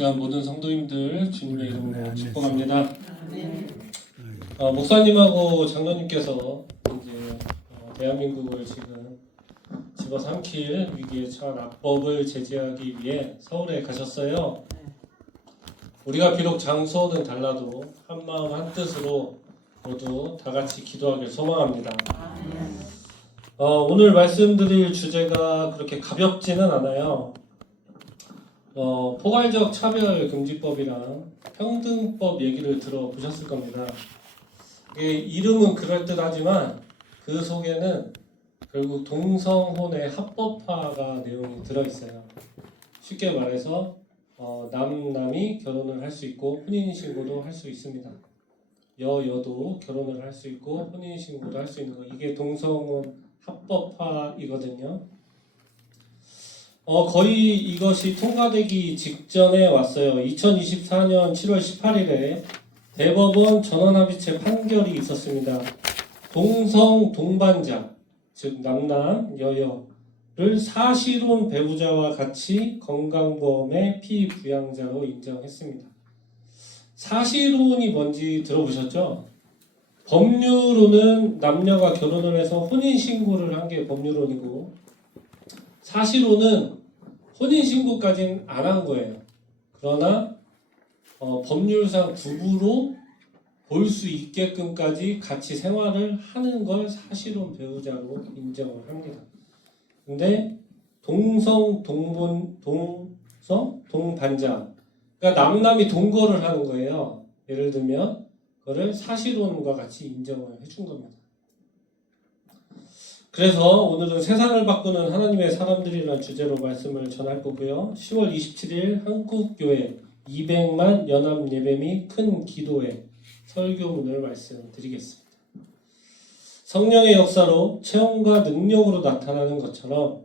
시간 모든 성도님들 주님의 이름으로 축복합니다. 목사님하고 장로님께서 이제 대한민국을 지금 집어삼킬 위기에 처한 악법을 제재하기 위해 서울에 가셨어요. 우리가 비록 장소는 달라도 한마음 한뜻으로 모두 다같이 기도하길 소망합니다. 오늘 말씀드릴 주제가 그렇게 가볍지는 않아요. 포괄적 차별금지법이랑 평등법 얘기를 들어보셨을 겁니다. 이게 이름은 그럴듯하지만 그 속에는 결국 동성혼의 합법화가 내용이 들어있어요. 쉽게 말해서 남남이 결혼을 할 수 있고 혼인신고도 할 수 있습니다. 여도 결혼을 할 수 있고 혼인신고도 할 수 있는 거, 이게 동성혼 합법화이거든요. 거의 이것이 통과되기 직전에 왔어요. 2024년 7월 18일에 대법원 전원합의체 판결이 있었습니다. 동성 동반자, 즉 남남 여여를 사실혼 배우자와 같이 건강보험의 피부양자로 인정했습니다. 사실혼이 뭔지 들어보셨죠? 법률로는 남녀가 결혼을 해서 혼인신고를 한 게 법률론이고, 사실혼은 혼인신고까지는 안 한 거예요. 그러나 법률상 부부로 볼 수 있게끔까지 같이 생활을 하는 걸 사실혼 배우자로 인정을 합니다. 근데 동성 동반자, 그러니까 남남이 동거를 하는 거예요. 예를 들면 그거를 사실혼과 같이 인정을 해준 겁니다. 그래서 오늘은 세상을 바꾸는 하나님의 사람들이라는 주제로 말씀을 전할 거고요. 10월 27일 한국교회 200만 연합예배 및 큰 기도회 설교문을 말씀드리겠습니다. 성령의 역사로 체험과 능력으로 나타나는 것처럼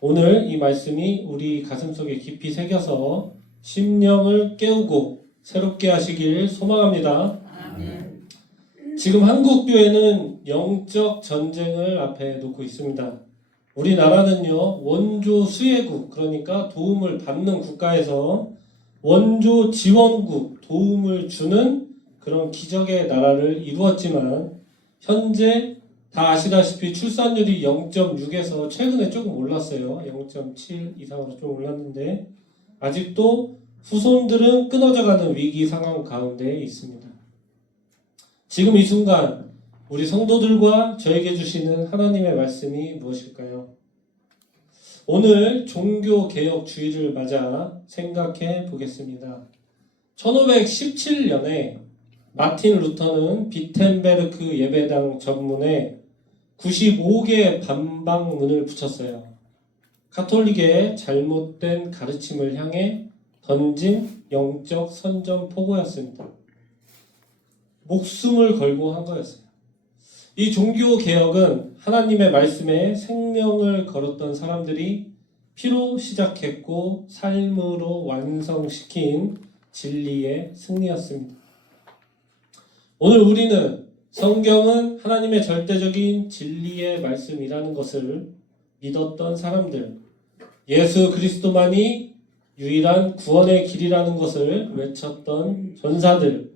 오늘 이 말씀이 우리 가슴속에 깊이 새겨서 심령을 깨우고 새롭게 하시길 소망합니다. 아멘. 지금 한국교회는 영적 전쟁을 앞에 놓고 있습니다. 우리나라는요, 원조 수혜국, 그러니까 도움을 받는 국가에서 원조 지원국, 도움을 주는 그런 기적의 나라를 이루었지만 현재 다 아시다시피 출산율이 0.6에서 최근에 조금 올랐어요. 0.7 이상으로 좀 올랐는데 아직도 후손들은 끊어져가는 위기 상황 가운데 있습니다. 지금 이 순간 우리 성도들과 저에게 주시는 하나님의 말씀이 무엇일까요? 오늘 종교개혁주의를 맞아 생각해 보겠습니다. 1517년에 마틴 루터는 비텐베르크 예배당 전문에 95개 반박문을 붙였어요. 가톨릭의 잘못된 가르침을 향해 던진 영적 선전포고였습니다. 목숨을 걸고 한 거였어요. 이 종교개혁은 하나님의 말씀에 생명을 걸었던 사람들이 피로 시작했고 삶으로 완성시킨 진리의 승리였습니다. 오늘 우리는 성경은 하나님의 절대적인 진리의 말씀이라는 것을 믿었던 사람들, 예수 그리스도만이 유일한 구원의 길이라는 것을 외쳤던 전사들,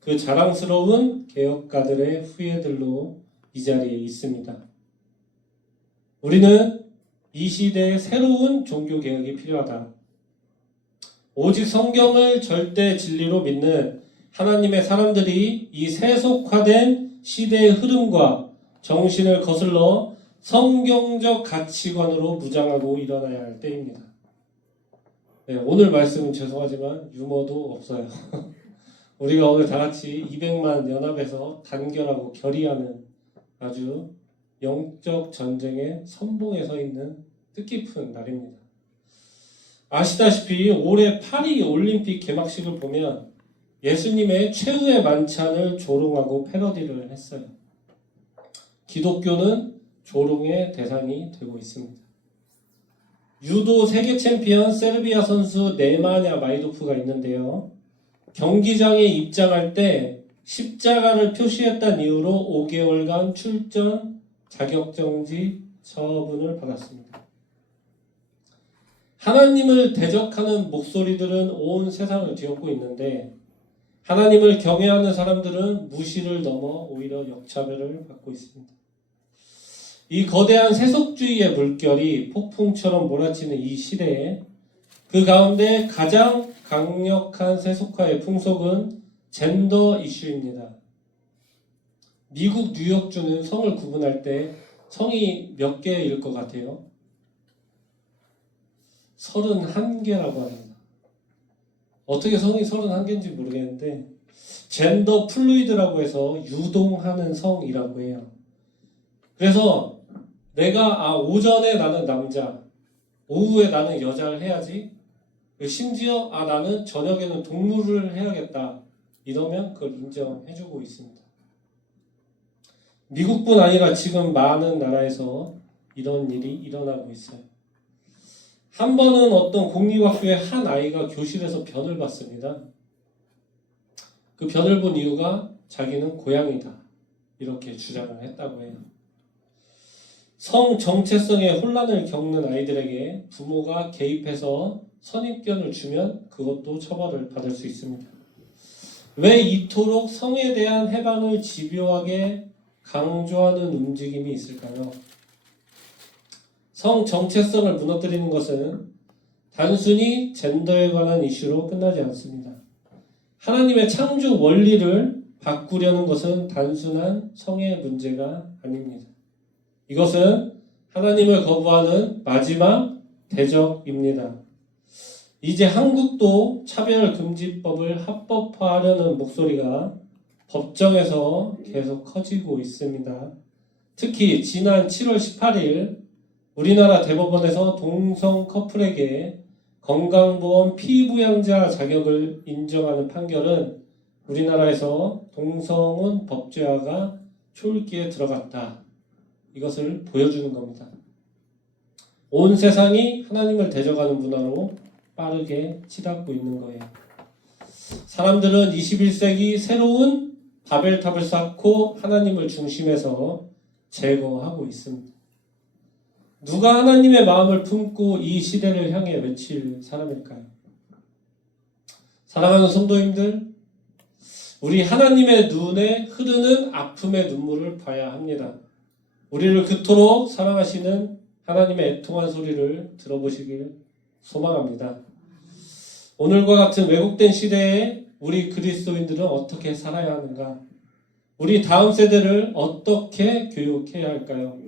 그 자랑스러운 개혁가들의 후예들로 이 자리에 있습니다. 우리는 이 시대에 새로운 종교개혁이 필요하다. 오직 성경을 절대 진리로 믿는 하나님의 사람들이 이 세속화된 시대의 흐름과 정신을 거슬러 성경적 가치관으로 무장하고 일어나야 할 때입니다. 네, 오늘 말씀은 죄송하지만 유머도 없어요. 우리가 오늘 다같이 200만 연합에서 단결하고 결의하는 아주 영적 전쟁의 선봉에 서 있는 뜻깊은 날입니다. 아시다시피 올해 파리 올림픽 개막식을 보면 예수님의 최후의 만찬을 조롱하고 패러디를 했어요. 기독교는 조롱의 대상이 되고 있습니다. 유도 세계 챔피언 세르비아 선수 네마냐 마이도프가 있는데요. 경기장에 입장할 때 십자가를 표시했다는 이유로 5개월간 출전 자격정지 처분을 받았습니다. 하나님을 대적하는 목소리들은 온 세상을 뒤엎고 있는데 하나님을 경외하는 사람들은 무시를 넘어 오히려 역차별을 받고 있습니다. 이 거대한 세속주의의 물결이 폭풍처럼 몰아치는 이 시대에 그 가운데 가장 강력한 세속화의 풍속은 젠더 이슈입니다. 미국 뉴욕주는 성을 구분할 때 성이 몇 개일 것 같아요? 31개라고 합니다. 어떻게 성이 31개인지 모르겠는데 젠더 플루이드라고 해서 유동하는 성이라고 해요. 그래서 내가 오전에 나는 남자, 오후에 나는 여자를 해야지, 심지어 나는 저녁에는 동물을 해야겠다 이러면 그걸 인정해주고 있습니다. 미국뿐 아니라 지금 많은 나라에서 이런 일이 일어나고 있어요. 한 번은 어떤 공립학교의 한 아이가 교실에서 변을 봤습니다. 그 변을 본 이유가 자기는 고양이다 이렇게 주장을 했다고 해요. 성 정체성에 혼란을 겪는 아이들에게 부모가 개입해서 선입견을 주면 그것도 처벌을 받을 수 있습니다. 왜 이토록 성에 대한 해방을 집요하게 강조하는 움직임이 있을까요? 성 정체성을 무너뜨리는 것은 단순히 젠더에 관한 이슈로 끝나지 않습니다. 하나님의 창조 원리를 바꾸려는 것은 단순한 성의 문제가 아닙니다. 이것은 하나님을 거부하는 마지막 대적입니다. 이제 한국도 차별금지법을 합법화하려는 목소리가 법정에서 계속 커지고 있습니다. 특히 지난 7월 18일 우리나라 대법원에서 동성 커플에게 건강보험 피부양자 자격을 인정하는 판결은 우리나라에서 동성혼 법제화가 초읽기에 들어갔다. 이것을 보여주는 겁니다. 온 세상이 하나님을 대적하는 문화로 빠르게 치닫고 있는 거예요. 사람들은 21세기 새로운 바벨탑을 쌓고 하나님을 중심에서 제거하고 있습니다. 누가 하나님의 마음을 품고 이 시대를 향해 외칠 사람일까요? 사랑하는 성도님들, 우리 하나님의 눈에 흐르는 아픔의 눈물을 봐야 합니다. 우리를 그토록 사랑하시는 하나님의 애통한 소리를 들어보시길 소망합니다. 오늘과 같은 왜곡된 시대에 우리 그리스도인들은 어떻게 살아야 하는가? 우리 다음 세대를 어떻게 교육해야 할까요?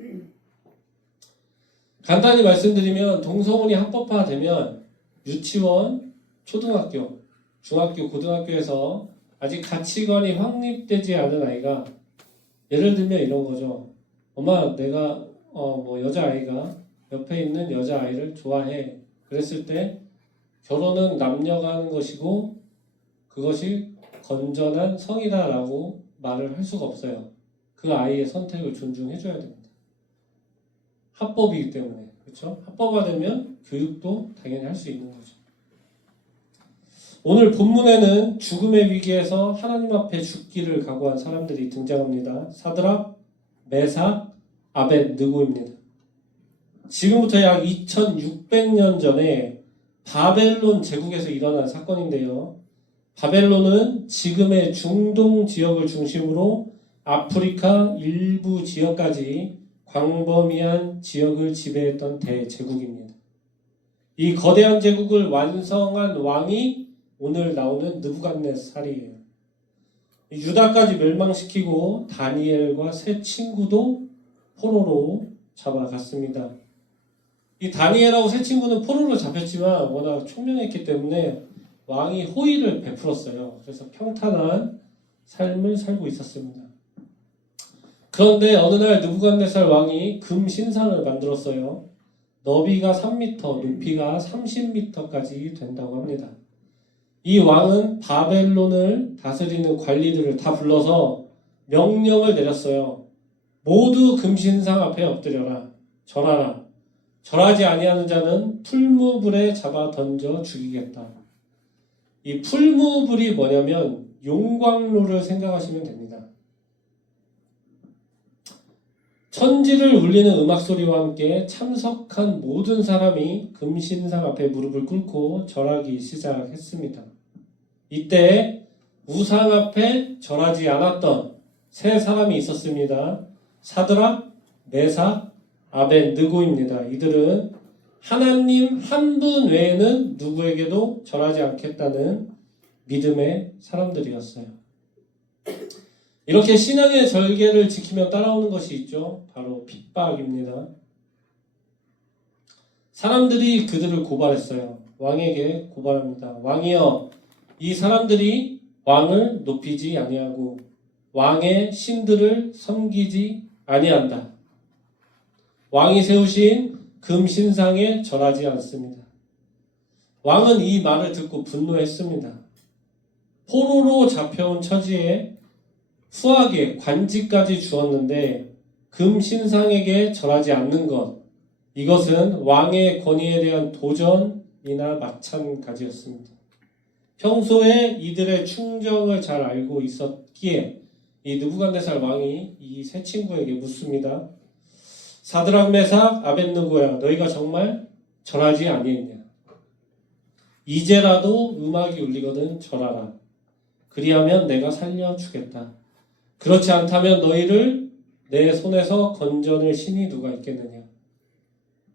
간단히 말씀드리면 동성혼이 합법화되면 유치원, 초등학교, 중학교, 고등학교에서 아직 가치관이 확립되지 않은 아이가 예를 들면 이런 거죠. 엄마, 내가 여자아이가 옆에 있는 여자아이를 좋아해. 그랬을 때 결혼은 남녀가 하는 것이고 그것이 건전한 성이다라고 말을 할 수가 없어요. 그 아이의 선택을 존중해줘야 됩니다. 합법이기 때문에. 그렇죠? 합법화되면 교육도 당연히 할 수 있는 거죠. 오늘 본문에는 죽음의 위기에서 하나님 앞에 죽기를 각오한 사람들이 등장합니다. 사드락, 메삭, 아벳느고입니다. 지금부터 약 2600년 전에 바벨론 제국에서 일어난 사건인데요. 바벨론은 지금의 중동 지역을 중심으로 아프리카 일부 지역까지 광범위한 지역을 지배했던 대제국입니다. 이 거대한 제국을 완성한 왕이 오늘 나오는 느부갓네살이에요. 유다까지 멸망시키고 다니엘과 세 친구도 포로로 잡아갔습니다. 이 다니엘하고 세 친구는 포로로 잡혔지만 워낙 총명했기 때문에 왕이 호의를 베풀었어요. 그래서 평탄한 삶을 살고 있었습니다. 그런데 어느 날 느부갓네살 왕이 금 신상을 만들었어요. 너비가 3m, 높이가 30m까지 된다고 합니다. 이 왕은 바벨론을 다스리는 관리들을 다 불러서 명령을 내렸어요. 모두 금신상 앞에 엎드려라. 절하라. 절하지 아니하는 자는 풀무불에 잡아 던져 죽이겠다. 이 풀무불이 뭐냐면 용광로를 생각하시면 됩니다. 천지를 울리는 음악 소리와 함께 참석한 모든 사람이 금신상 앞에 무릎을 꿇고 절하기 시작했습니다. 이때 우상 앞에 절하지 않았던 세 사람이 있었습니다. 사드락, 메삭, 아벤느고입니다. 이들은 하나님 한 분 외에는 누구에게도 절하지 않겠다는 믿음의 사람들이었어요. 이렇게 신앙의 절개를 지키며 따라오는 것이 있죠. 바로 핍박입니다. 사람들이 그들을 고발했어요. 왕에게 고발합니다. 왕이여, 이 사람들이 왕을 높이지 아니하고 왕의 신들을 섬기지 아니한다. 왕이 세우신 금신상에 절하지 않습니다. 왕은 이 말을 듣고 분노했습니다. 포로로 잡혀온 처지에 후하게 관직까지 주었는데 금신상에게 절하지 않는 것, 이것은 왕의 권위에 대한 도전이나 마찬가지였습니다. 평소에 이들의 충정을 잘 알고 있었기에 이 느부갓네살 왕이 이 세 친구에게 묻습니다. 사드락, 메삭, 아벳느고야, 너희가 정말 절하지 아니했냐? 이제라도 음악이 울리거든 절하라. 그리하면 내가 살려주겠다. 그렇지 않다면 너희를 내 손에서 건져낼 신이 누가 있겠느냐?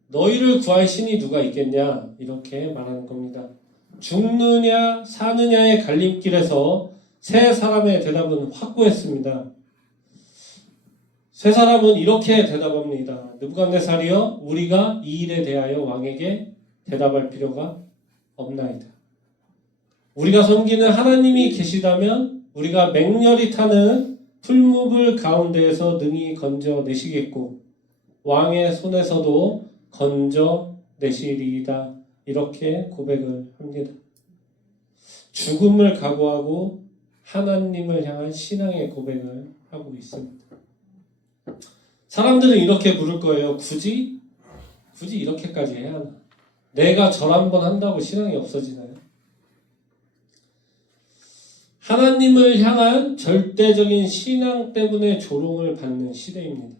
너희를 구할 신이 누가 있겠냐? 이렇게 말하는 겁니다. 죽느냐 사느냐의 갈림길에서 세 사람의 대답은 확고했습니다. 세 사람은 이렇게 대답합니다. 느부갓네살이여, 우리가 이 일에 대하여 왕에게 대답할 필요가 없나이다. 우리가 섬기는 하나님이 계시다면 우리가 맹렬히 타는 풀무불 가운데에서 능히 건져내시겠고 왕의 손에서도 건져내시리이다. 이렇게 고백을 합니다. 죽음을 각오하고 하나님을 향한 신앙의 고백을 하고 있습니다. 사람들은 이렇게 물을 거예요. 굳이 이렇게까지 해야 하나? 내가 절 한번 한다고 신앙이 없어지나요? 하나님을 향한 절대적인 신앙 때문에 조롱을 받는 시대입니다.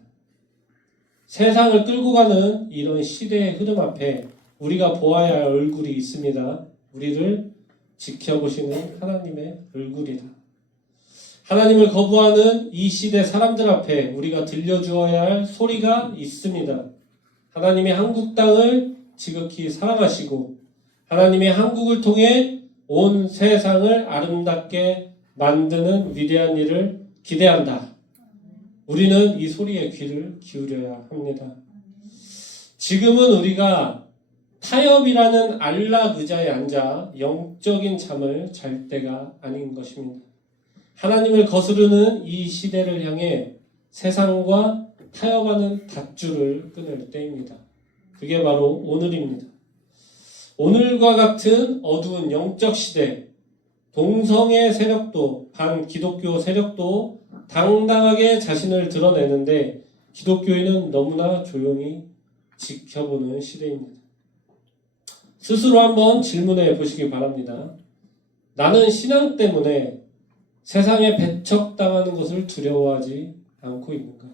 세상을 끌고 가는 이런 시대의 흐름 앞에 우리가 보아야 할 얼굴이 있습니다. 우리를 지켜보시는 하나님의 얼굴이다. 하나님을 거부하는 이 시대 사람들 앞에 우리가 들려주어야 할 소리가 있습니다. 하나님의 한국 땅을 지극히 사랑하시고 하나님의 한국을 통해 온 세상을 아름답게 만드는 위대한 일을 기대한다. 우리는 이 소리에 귀를 기울여야 합니다. 지금은 우리가 타협이라는 안락 의자에 앉아 영적인 잠을 잘 때가 아닌 것입니다. 하나님을 거스르는 이 시대를 향해 세상과 타협하는 닷줄을 끊을 때입니다. 그게 바로 오늘입니다. 오늘과 같은 어두운 영적 시대, 동성애 세력도 반기독교 세력도 당당하게 자신을 드러내는데 기독교인은 너무나 조용히 지켜보는 시대입니다. 스스로 한번 질문해 보시기 바랍니다. 나는 신앙 때문에 세상에 배척당하는 것을 두려워하지 않고 있는가?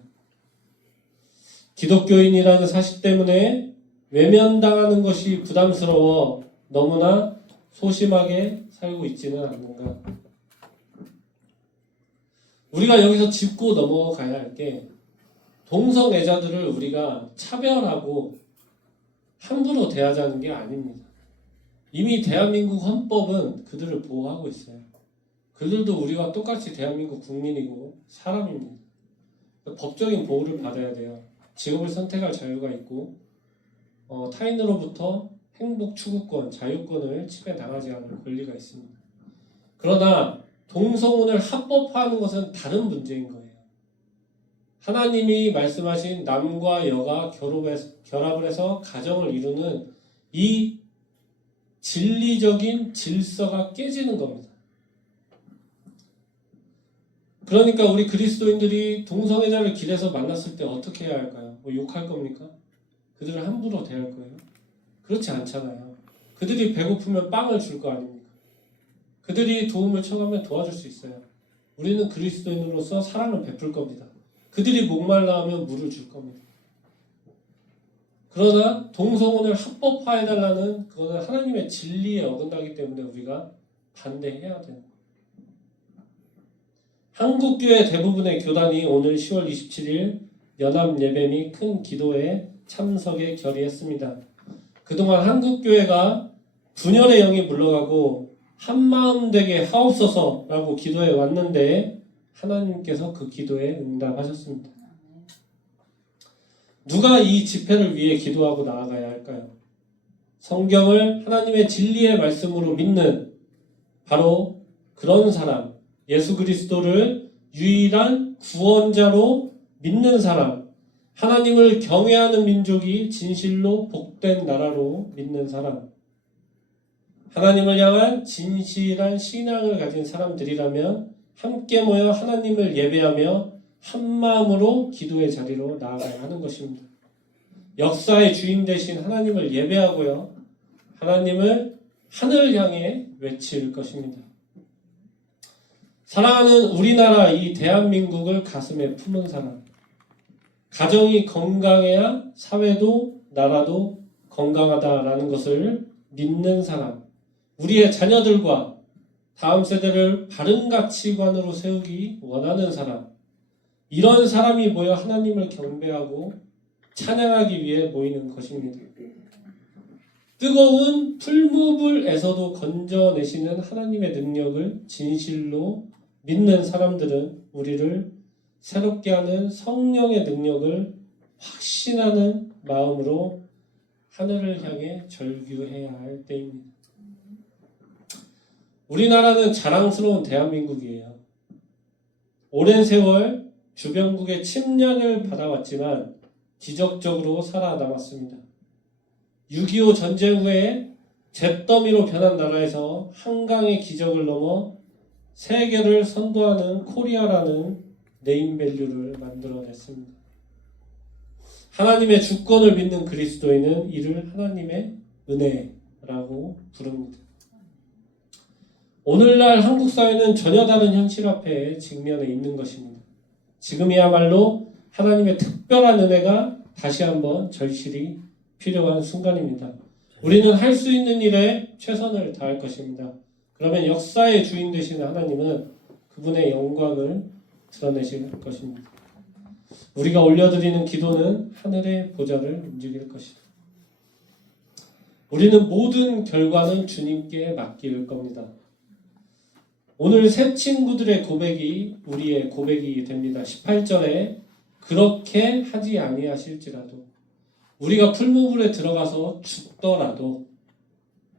기독교인이라는 사실 때문에 외면당하는 것이 부담스러워 너무나 소심하게 살고 있지는 않는가? 우리가 여기서 짚고 넘어가야 할 게 동성애자들을 우리가 차별하고 함부로 대하자는 게 아닙니다. 이미 대한민국 헌법은 그들을 보호하고 있어요. 그들도 우리와 똑같이 대한민국 국민이고 사람입니다. 법적인 보호를 받아야 돼요. 직업을 선택할 자유가 있고 타인으로부터 행복 추구권, 자유권을 침해당하지 않을 권리가 있습니다. 그러나 동성혼을 합법화하는 것은 다른 문제인 거예요. 하나님이 말씀하신 남과 여가 결합을 해서 가정을 이루는 이 진리적인 질서가 깨지는 겁니다. 그러니까 우리 그리스도인들이 동성애자를 길에서 만났을 때 어떻게 해야 할까요? 뭐 욕할 겁니까? 그들을 함부로 대할 거예요? 그렇지 않잖아요. 그들이 배고프면 빵을 줄 거 아닙니까? 그들이 도움을 청하면 도와줄 수 있어요. 우리는 그리스도인으로서 사랑을 베풀 겁니다. 그들이 목말라 하면 물을 줄 겁니다. 그러나 동성혼을 합법화해달라는 그거는 하나님의 진리에 어긋나기 때문에 우리가 반대해야 돼요. 한국교회 대부분의 교단이 오늘 10월 27일 연합예배 및 큰 기도에 참석에 결의했습니다. 그동안 한국교회가 분열의 영이 물러가고 한마음 되게 하옵소서라고 기도해 왔는데 하나님께서 그 기도에 응답하셨습니다. 누가 이 집회를 위해 기도하고 나아가야 할까요? 성경을 하나님의 진리의 말씀으로 믿는 바로 그런 사람, 예수 그리스도를 유일한 구원자로 믿는 사람, 하나님을 경외하는 민족이 진실로 복된 나라로 믿는 사람, 하나님을 향한 진실한 신앙을 가진 사람들이라면 함께 모여 하나님을 예배하며 한마음으로 기도의 자리로 나아가야 하는 것입니다. 역사의 주인 되신 하나님을 예배하고요, 하나님을 하늘 향해 외칠 것입니다. 사랑하는 우리나라 이 대한민국을 가슴에 품은 사람, 가정이 건강해야 사회도 나라도 건강하다라는 것을 믿는 사람, 우리의 자녀들과 다음 세대를 바른 가치관으로 세우기 원하는 사람, 이런 사람이 모여 하나님을 경배하고 찬양하기 위해 모이는 것입니다. 뜨거운 풀무불에서도 건져내시는 하나님의 능력을 진실로 믿는 사람들은 우리를 새롭게 하는 성령의 능력을 확신하는 마음으로 하늘을 향해 절규해야 할 때입니다. 우리나라는 자랑스러운 대한민국이에요. 오랜 세월 주변국의 침략을 받아왔지만 기적적으로 살아남았습니다. 6.25 전쟁 후에 잿더미로 변한 나라에서 한강의 기적을 넘어 세계를 선도하는 코리아라는 네임밸류를 만들어냈습니다. 하나님의 주권을 믿는 그리스도인은 이를 하나님의 은혜라고 부릅니다. 오늘날 한국 사회는 전혀 다른 현실 앞에 직면해 있는 것입니다. 지금이야말로 하나님의 특별한 은혜가 다시 한번 절실히 필요한 순간입니다. 우리는 할 수 있는 일에 최선을 다할 것입니다. 그러면 역사의 주인 되시는 하나님은 그분의 영광을 드러내실 것입니다. 우리가 올려드리는 기도는 하늘의 보좌를 움직일 것이다. 우리는 모든 결과는 주님께 맡길 겁니다. 오늘 새 친구들의 고백이 우리의 고백이 됩니다. 18절에 그렇게 하지 아니하실지라도, 우리가 풀무불에 들어가서 죽더라도,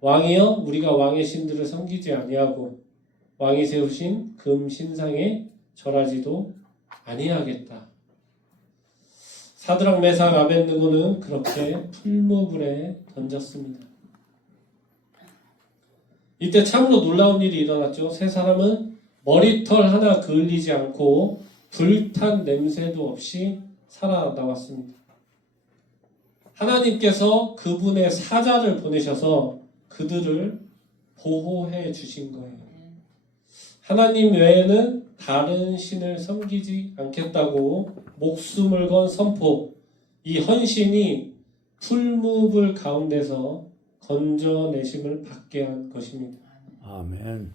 왕이여 우리가 왕의 신들을 섬기지 아니하고 왕이 세우신 금 신상에 절하지도 아니하겠다. 사드락 메삭 아벳느고는 그렇게 풀무불에 던졌습니다. 이때 참으로 놀라운 일이 일어났죠. 세 사람은 머리털 하나 그을리지 않고 불탄 냄새도 없이 살아나왔습니다. 하나님께서 그분의 사자를 보내셔서 그들을 보호해 주신 거예요. 하나님 외에는 다른 신을 섬기지 않겠다고 목숨을 건 선포, 이 헌신이 풀무불 가운데서 건져내심을 받게 한 것입니다. 아멘.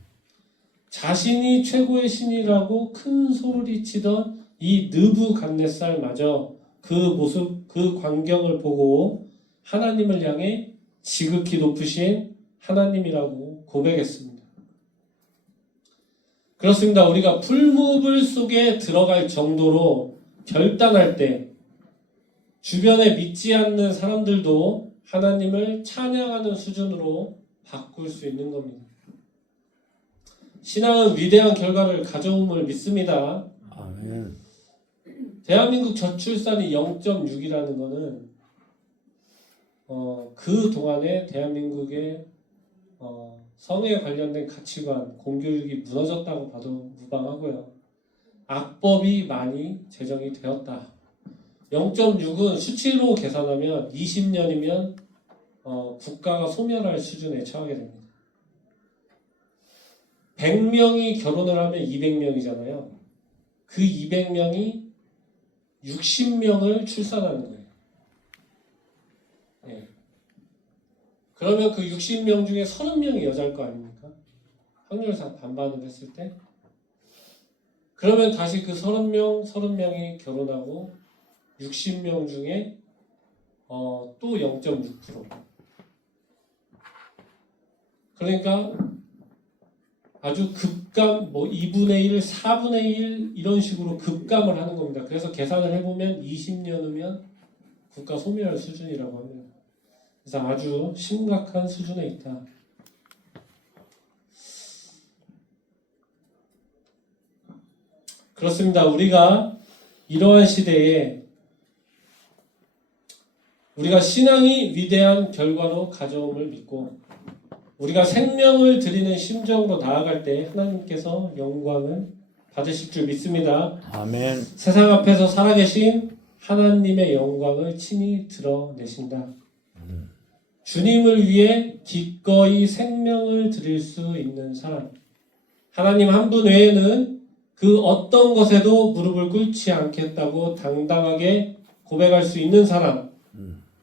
자신이 최고의 신이라고 큰 소리치던 이 느부갓네살마저 그 모습, 그 광경을 보고 하나님을 향해 지극히 높으신 하나님이라고 고백했습니다. 그렇습니다. 우리가 풀무불 속에 들어갈 정도로 결단할 때 주변에 믿지 않는 사람들도 하나님을 찬양하는 수준으로 바꿀 수 있는 겁니다. 신앙은 위대한 결과를 가져옴을 믿습니다. 아멘. 대한민국 저출산이 0.6이라는 것은 그 동안에 대한민국의 성에 관련된 가치관, 공교육이 무너졌다고 봐도 무방하고요. 악법이 많이 제정이 되었다. 0.6은 수치로 계산하면 20년이면 국가가 소멸할 수준에 처하게 됩니다. 100명이 결혼을 하면 200명이잖아요. 그 200명이 60명을 출산하는 거예요. 예. 그러면 그 60명 중에 30명이 여자일 거 아닙니까? 확률상 반반을 했을 때. 그러면 다시 그 30명이 결혼하고 60명 중에 또 0.6%. 그러니까 아주 급감, 2분의 1, 4분의 1 이런 식으로 급감을 하는 겁니다. 그래서 계산을 해보면 20년이면 국가 소멸 수준이라고 합니다. 그래서 아주 심각한 수준에 있다. 그렇습니다. 우리가 이러한 시대에 우리가 신앙이 위대한 결과로 가져옴을 믿고 우리가 생명을 드리는 심정으로 나아갈 때 하나님께서 영광을 받으실 줄 믿습니다. 아멘. 세상 앞에서 살아계신 하나님의 영광을 친히 드러내신다. 주님을 위해 기꺼이 생명을 드릴 수 있는 사람. 하나님 한 분 외에는 그 어떤 것에도 무릎을 꿇지 않겠다고 당당하게 고백할 수 있는 사람.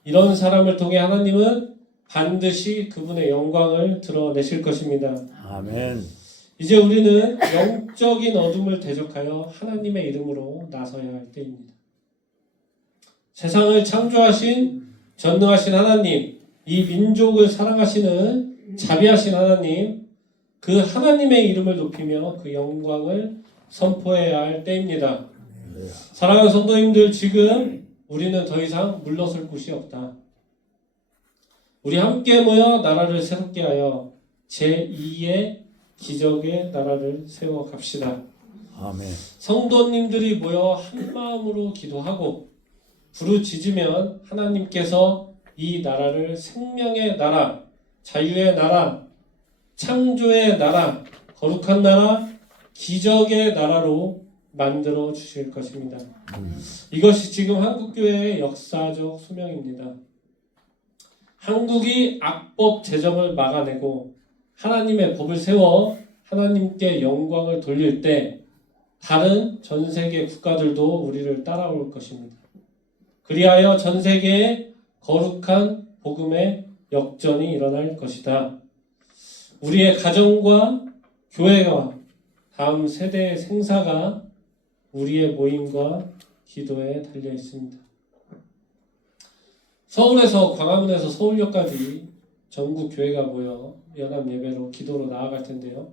이런 사람을 통해 하나님은 반드시 그분의 영광을 드러내실 것입니다. 아멘. 이제 우리는 영적인 어둠을 대적하여 하나님의 이름으로 나서야 할 때입니다. 세상을 창조하신 전능하신 하나님, 이 민족을 사랑하시는 자비하신 하나님, 그 하나님의 이름을 높이며 그 영광을 선포해야 할 때입니다. 사랑하는 성도님들, 지금 우리는 더 이상 물러설 곳이 없다. 우리 함께 모여 나라를 새롭게 하여 제2의 기적의 나라를 세워 갑시다. 아멘. 성도님들이 모여 한 마음으로 기도하고 부르짖으면 하나님께서 이 나라를 생명의 나라, 자유의 나라, 창조의 나라, 거룩한 나라, 기적의 나라로 만들어 주실 것입니다. 이것이 지금 한국교회의 역사적 소명입니다. 한국이 악법 제정을 막아내고 하나님의 법을 세워 하나님께 영광을 돌릴 때 다른 전 세계 국가들도 우리를 따라올 것입니다. 그리하여 전 세계에 거룩한 복음의 역전이 일어날 것이다. 우리의 가정과 교회와 다음 세대의 생사가 우리의 모임과 기도에 달려 있습니다. 서울에서 광화문에서 서울역까지 전국 교회가 모여 연합 예배로 기도로 나아갈 텐데요.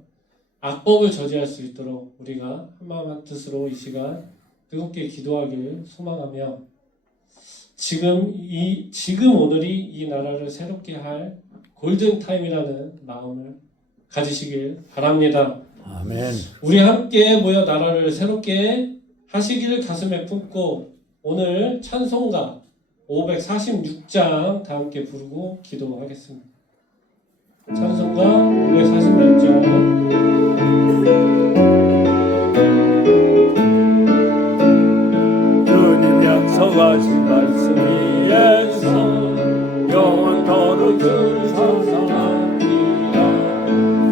악법을 저지할 수 있도록 우리가 한마음 한뜻으로 이 시간 뜨겁게 기도하길 소망하며 지금 오늘이 이 나라를 새롭게 할 골든 타임이라는 마음을 가지시길 바랍니다. 아멘. 우리 함께 모여 나라를 새롭게 하시기를 가슴에 품고 오늘 찬송가 546장 다 함께 부르고 기도하겠습니다. 찬송가 546장 주님 약속하신 말씀 위에서 영원토록 사랑합니다.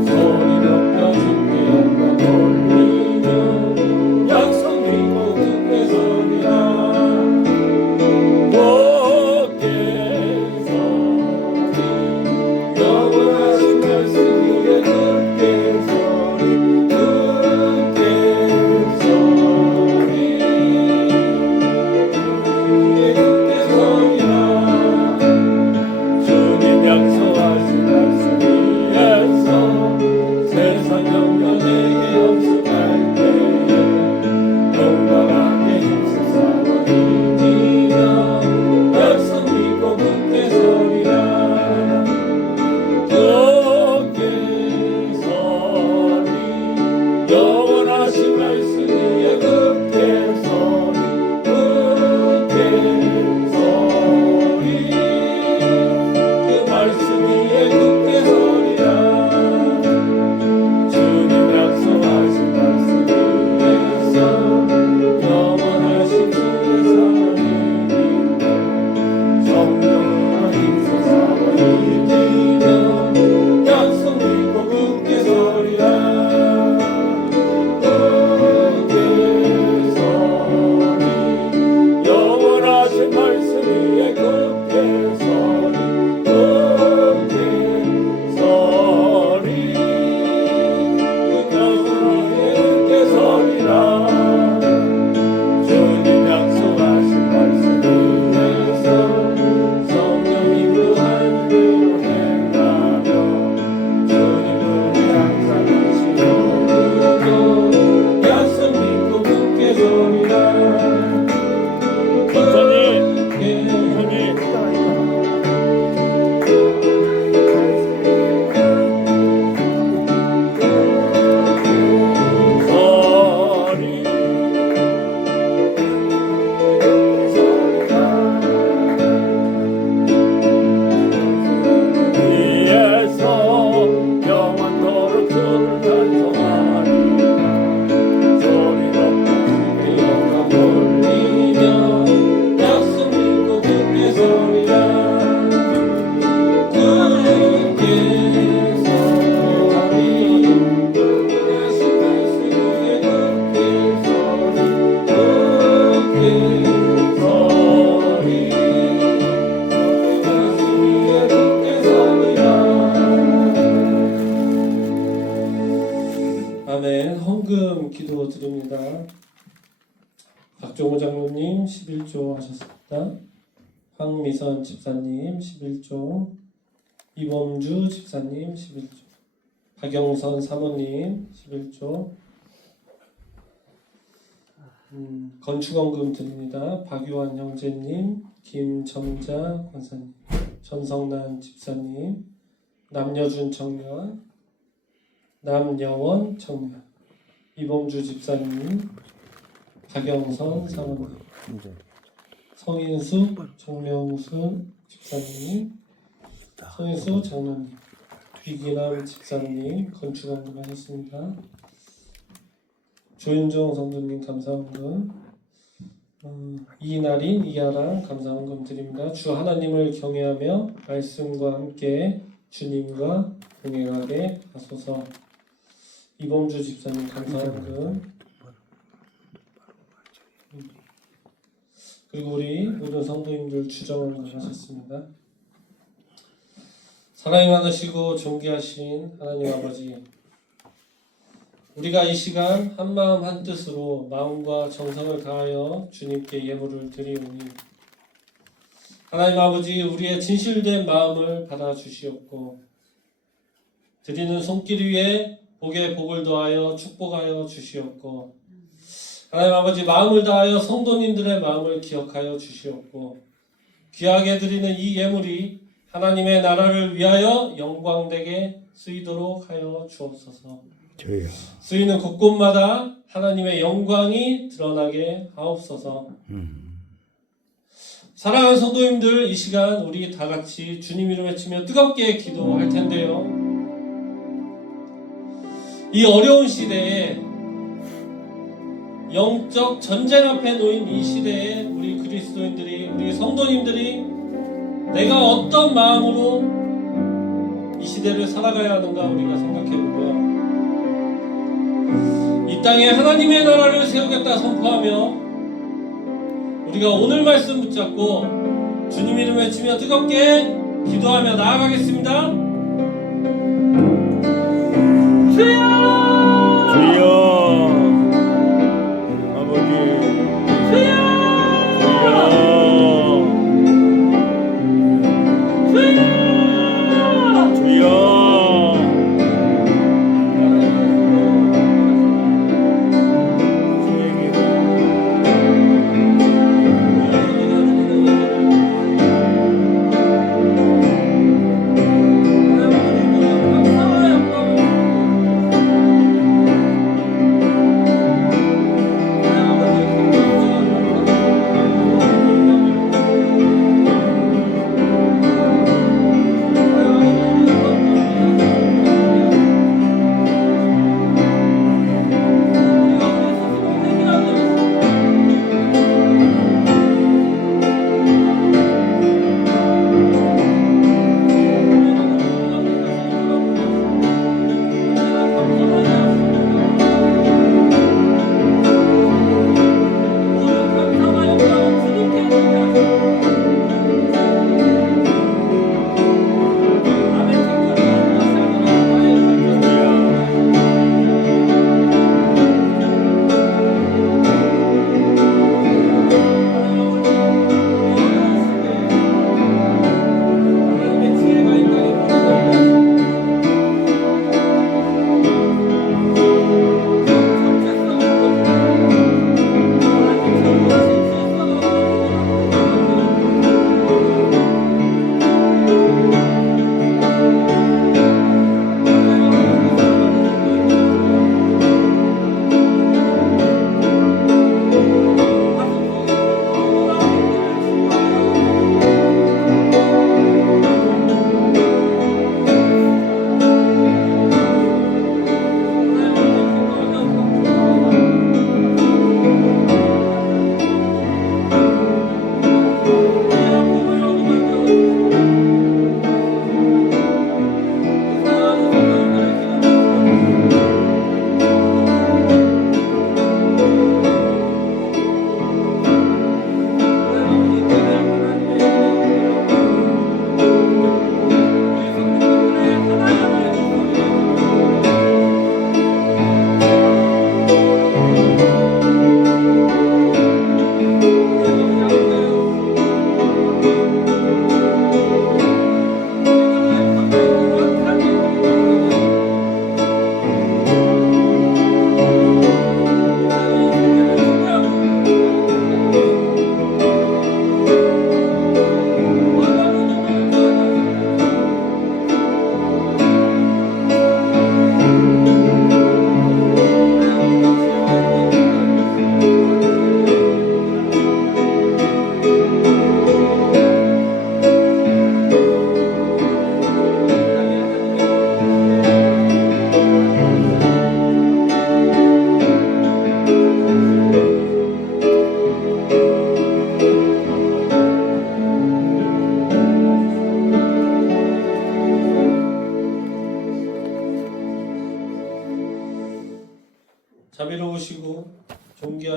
소리 높여 주께 영광 돌리며 약속 믿고 굳게 서리라. 영원하신 말씀 위에 굳게 서 박종호 장로님 11조 하셨습니다. 황미선 집사님 11조, 이범주 집사님 11조, 박영선 사모님 11조, 건축원금 드립니다. 박유환 형제님, 김점자 권사님, 전성란 집사님, 남여준 청년, 남여원 청년, 이범주 집사님, 박영선 사모님, 성인수 정명수 집사님, 성인수 장로님, 귀기남 집사님 건축원금 하셨습니다. 조윤종 성도님 감사원금, 이나린 이하랑 감사원금 드립니다. 주 하나님을 경외하며 말씀과 함께 주님과 동행하게 하소서. 이범주 집사님 감사원금, 그리고 우리 모든 성도님들 주정원금 하셨습니다. 사랑이 많으시고 존귀하신 하나님 아버지, 우리가 이 시간 한마음 한뜻으로 마음과 정성을 다하여 주님께 예물을 드리오니 하나님 아버지, 우리의 진실된 마음을 받아주시옵고 드리는 손길 위에 복에 복을 더하여 축복하여 주시옵고 하나님 아버지, 마음을 다하여 성도님들의 마음을 기억하여 주시옵고 귀하게 드리는 이 예물이 하나님의 나라를 위하여 영광되게 쓰이도록 하여 주옵소서. 저요. 쓰이는 곳곳마다 하나님의 영광이 드러나게 하옵소서. 사랑하는 성도님들, 이 시간 우리 다 같이 주님 이름 외치며 뜨겁게 기도할 텐데요. 이 어려운 시대에, 영적 전쟁 앞에 놓인 이 시대에 우리 그리스도인들이, 우리 성도님들이 내가 어떤 마음으로 이 시대를 살아가야 하는가 우리가 생각해보며 이 땅에 하나님의 나라를 세우겠다 선포하며 우리가 오늘 말씀 붙잡고 주님 이름 외치며 뜨겁게 기도하며 나아가겠습니다. 주여! 주여, 아버지. 주여! 주여, 주여.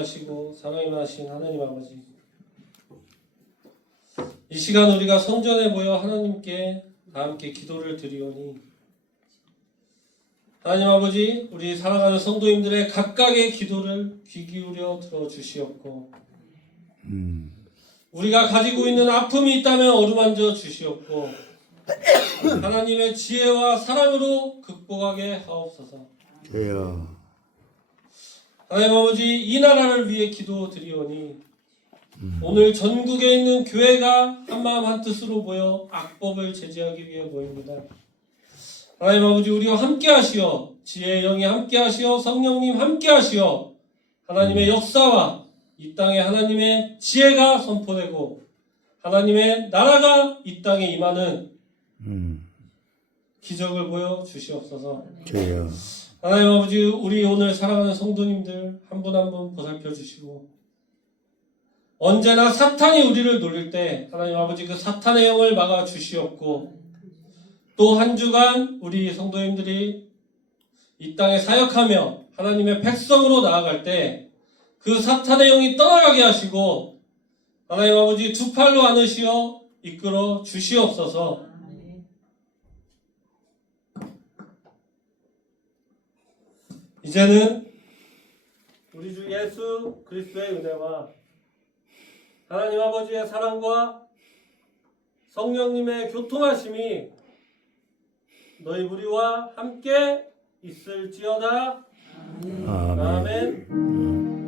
자비하시고 사랑이 많으신 하나님 아버지, 이 시간 우리가 성전에 모여 하나님께 다 함께 기도를 드리오니 하나님 아버지, 우리 사랑하는 성도님들의 각각의 기도를 귀 기울여 들어주시옵고 우리가 가지고 있는 아픔이 있다면 어루만져 주시옵고 하나님의 지혜와 사랑으로 극복하게 하옵소서. 주여. 하나님 아버지, 이 나라를 위해 기도드리오니 오늘 전국에 있는 교회가 한마음 한뜻으로 모여 악법을 제지하기 위해 모입니다. 하나님 아버지, 우리와 함께 하시어 지혜의 영이 함께 하시어 성령님 함께 하시어 하나님의 역사와 이 땅에 하나님의 지혜가 선포되고 하나님의 나라가 이 땅에 임하는 기적을 보여 주시옵소서. 주여. 하나님 아버지, 우리 오늘 사랑하는 성도님들 한 분 한 분 보살펴 주시고 언제나 사탄이 우리를 놀릴 때 하나님 아버지 그 사탄의 영을 막아 주시옵고 또 한 주간 우리 성도님들이 이 땅에 사역하며 하나님의 백성으로 나아갈 때 그 사탄의 영이 떠나가게 하시고 하나님 아버지 두 팔로 안으시어 이끌어 주시옵소서. 이제는 우리 주 예수 그리스도의 은혜와 하나님 아버지의 사랑과 성령님의 교통하심이 너희 무리와 함께 있을지어다. 아멘. 아멘.